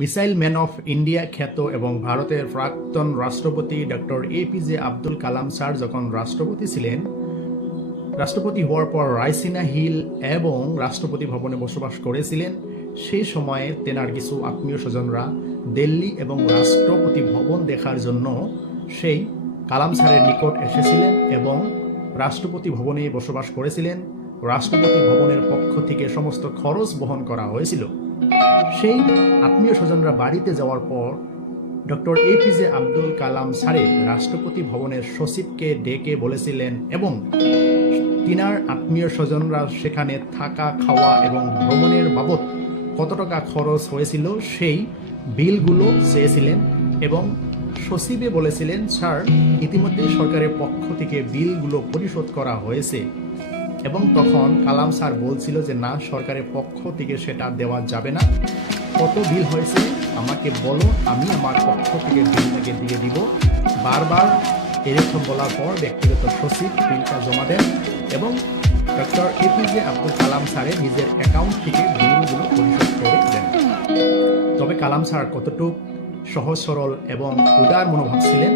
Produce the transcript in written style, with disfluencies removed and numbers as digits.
Missile man of India খ্যাত এবং ভারতের প্রাক্তন রাষ্ট্রপতি doctor APJ Abdul Kalam sir যখন রাষ্ট্রপতি ছিলেন, রাষ্ট্রপতি হওয়ার পর রায়সিনা হিল এবং রাষ্ট্রপতি ভবনে বসবাস করেছিলেন। সেই সময়ে তেনার কিছু আত্মীয় স্বজনরা দিল্লি এবং রাষ্ট্রপতি ভবন দেখার জন্য সেই কালাম স্যারের নিকট এসেছিলেন এবং রাষ্ট্রপতি ভবনে বসবাস করেছিলেন। রাষ্ট্রপতি ভবনের পক্ষ থেকে সমস্ত খরচ বহন করা হয়েছিল। সেই আত্মীয় স্বজনরা বাড়িতে যাওয়ার পর ডক্টর এপিজে আব্দুল কালাম স্যারে রাষ্ট্রপতি ভবনের সচিবকে ডেকে বলেছিলেন এবং তিনার আত্মীয় স্বজনরা সেখানে থাকা, খাওয়া এবং ভ্রমণের বাবদ কত টাকা খরচ হয়েছিল সেই বিলগুলো চেয়েছিলেন এবং সচিবে বলেছিলেন, স্যার, ইতিমধ্যে সরকারের পক্ষ থেকে বিলগুলো পরিশোধ করা হয়েছে। এবং তখন কালাম স্যার বলছিল যে না, সরকারের পক্ষ থেকে সেটা দেওয়া যাবে না। কত বিল হয়েছে আমাকে বলো, আমি আমার পক্ষ থেকে বিলটাকে দিয়ে দিব। বারবার এরকম বলার পর ব্যক্তিগত সচিব বিলটা জমা দেন এবং ডক্টর এপিজে আব্দুল কালাম স্যারের নিজের অ্যাকাউন্ট থেকে বিলগুলো পরিশোধ করে দেন। তবে কালাম স্যার কতটুকু সহজ সরল এবং উদার মনোভাব ছিলেন